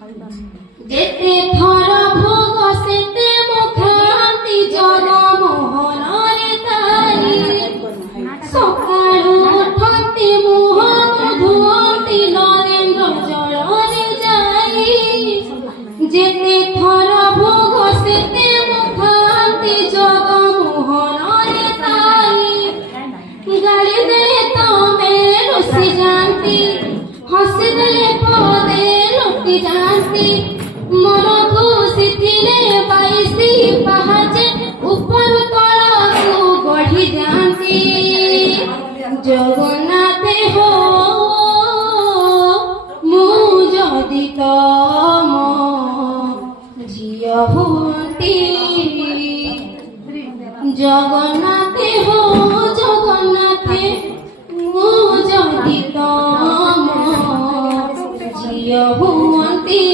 যেতে থর ভোগ সেতে মুখান্তি জগমোহনরে তারি সকালু উঠন্তি মুহ ধুয়ন্তি নরেন্দ্র জଳରେ যাই যেতে থর ভোগ সেতে মুখান্তি জগমোহনরে তারি গালি দেলে তমে রুষি যাନ୍ତି হসি দেলে পদে লুটি যাନ୍ତି মন খুশি ଥିଲେ বাইশি পাহাচে উপর তଳକୁ গঢ়ি যাନ୍ତି জগন্নাথে হো ମୁଁ যদি ତମ ଝିଅ ହୁଅନ୍ତି জগন্নাথে হো জগন্নাথে ମୁଁ যদি ତମ ଝିଅ ହୁଅନ୍ତି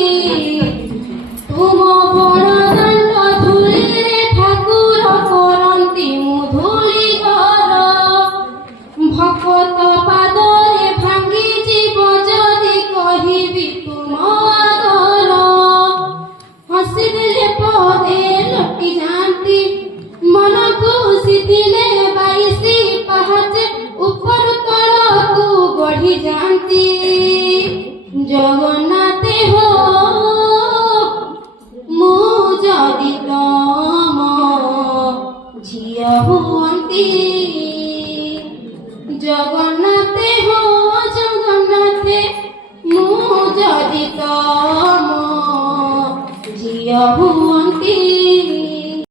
ତୁମ ବଡ଼ଦାଣ୍ଡ ଧୂଳିରେ ଠାକୁର କରନ୍ତି ମୁଁ ଧୂଳି ଘର ଭକତ ପାଦରେ ଭାଙ୍ଗି ଯିବ ଯଦି କହିବି ତୁମ ଆଦର ହସିଦେଲେ ପଦେ ଲଟି ଯାନ୍ତି ମନ ଖୁସି ଥିଲେ বাইশি ପାହାଚେ ଉପର ତଳକୁ ଗଢ଼ି ଯାନ୍ତି জগন্নাথে হো ମୁଁ ଯଦି ତମ ଝିଅ ହୁଅନ୍ତି ଜଗନ୍ନାଥେ ହো ଜଗନ୍ନାଥେ ମୁଁ ଯଦି ତମ ଝିଅ ହୁଅନ୍ତି।